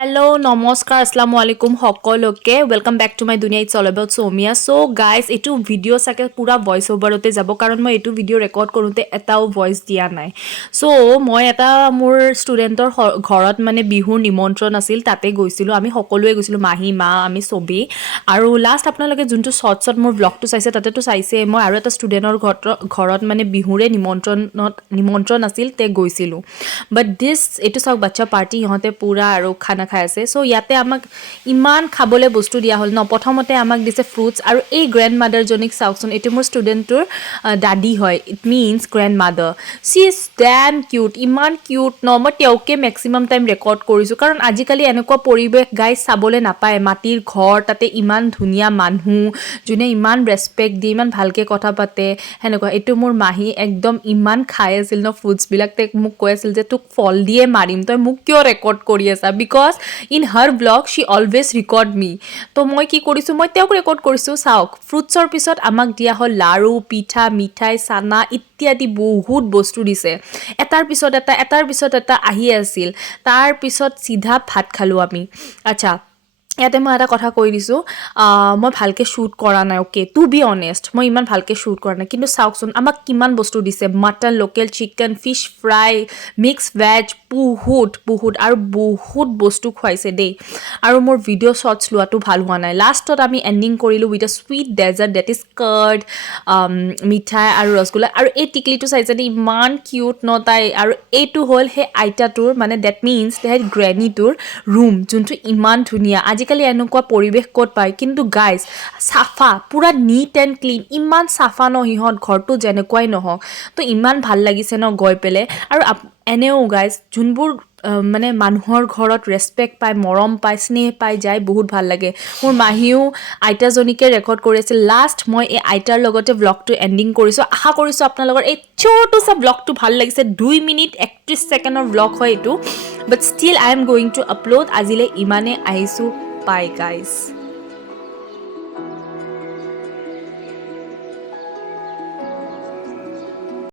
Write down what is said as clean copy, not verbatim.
Hello, namaskar, assalamu alaikum, সকলোকে welcome back to my dunia it's all about Somia. So guys, এইটো video সাকে পুরা voice ওভারতে যাব কাৰণ মই এইটো ভিডিও ৰেকৰ্ড কৰোতে এটাও ভয়েস দিয়া নাই। সো মই এটা মোৰ ষ্টুডেন্টৰ ঘৰত মানে বিহুৰ নিমন্ত্ৰণ আছিল তাতে গৈছিলো আমি সকলোৱে গৈছিলো মাহী মা আমি সবেই আৰু লাষ্ট আপোনালোকে যোনটো শৰ্টছত মোৰ ব্লগটো চাইছে তাতেতো চাইছে মই আৰু এটা ষ্টুডেন্টৰ ঘৰত মানে বিহুৰে নিমন্ত্ৰণ আছিল তে গৈছিলো বাট দিস এইটো চাওক বাচ্চা পাৰ্টি ইহঁতে পুৰা আৰু খানা খাই আছে সো ইয়াতে আমাক ইমান খাবলৈ বস্তু দিয়া হ'ল ন প্ৰথমতে আমাক দিছে ফ্ৰুটছ আৰু এই গ্ৰেণ্ড মাদাৰজনীক চাওকচোন এইটো মোৰ ষ্টুডেণ্টটোৰ দাদী হয় it means grand mother she is damn cute ইমান কিউট ন মই তেওঁকে মেক্সিমাম টাইম ৰেকৰ্ড কৰিছোঁ কাৰণ আজিকালি এনেকুৱা পৰিৱেশ গাইজ চাবলৈ নাপায় মাটিৰ ঘৰ তাতে ইমান ধুনীয়া মানুহ যোনে ইমান ৰেচপেক্ট দিয়ে ইমান ভালকৈ কথা পাতে সেনেকুৱা এইটো মোৰ মাহী একদম ইমান খাই আছিল ন ফ্ৰুটছবিলাক তাইক মোক কৈ আছিল যে তোক ফল দিয়ে মাৰিম তই মোক কিয় ৰেকৰ্ড কৰি আছা because in her blog she always record me তো মই কি কৰিছোঁ মই তেওঁক ৰেকৰ্ড কৰিছোঁ চাওক ফ্ৰুটছৰ পিছত আমাক দিয়া হ'ল লাৰু পিঠা মিঠাই চানা ইত্যাদি বহুত বস্তু দিছে এটাৰ পিছত এটা আহি আছিল তাৰ পিছত চিধা ভাত খালোঁ আমি আচ্ছা ইয়াতে মই এটা কথা কৈ দিছোঁ মই ভালকৈ শ্বুট কৰা নাই অ'কে টু বি অনেষ্ট মই ইমান ভালকৈ শ্বুট কৰা নাই কিন্তু চাওকচোন আমাক কিমান বস্তু দিছে mutton local chicken fish fry mix veg বহুত আৰু বহুত বস্তু খুৱাইছে দেই আৰু মোৰ ভিডিঅ' শ্বৰ্টছ লোৱাটো ভাল হোৱা নাই লাষ্টত আমি এণ্ডিং কৰিলোঁ with a sweet dessert that is curd মিঠাই আৰু ৰসগোল্লা আৰু এই টিকলিটো চাইছেনে ইমান কিউট ন তাই আৰু এইটো হ'ল সেই আইতাটোৰ মানে ডেট মিনছ সেই গ্ৰেনীটোৰ ৰুম যোনটো ইমান ধুনীয়া আজিকালি এনেকুৱা পৰিৱেশ ক'ত পায় কিন্তু গাইজ চাফা পূৰা নিট এণ্ড ক্লিন ইমান চাফা ন সিহঁত ঘৰটো যেনেকুৱাই নহওক তো ইমান ভাল লাগিছে ন গৈ পেলাই আৰু এনেও গাইজ যোনবোৰ মানে মানুহৰ ঘৰত ৰেচপেক্ট পায় মৰম পায় স্নেহ পায় যায় বহুত ভাল লাগে মোৰ মাহীও আইতাজনীকে ৰেকৰ্ড কৰি আছিল লাষ্ট মই এই আইতাৰ লগতে ব্লগটো এণ্ডিং কৰিছোঁ আশা কৰিছোঁ আপোনালোকৰ এই ছোটোছা ব্লগটো ভাল লাগিছে 2 মিনিট 31 ছেকেণ্ডৰ ব্লগ হয় এইটো but still I am going to upload আজিলৈ ইমানে আহিছোঁ বাই গাইজ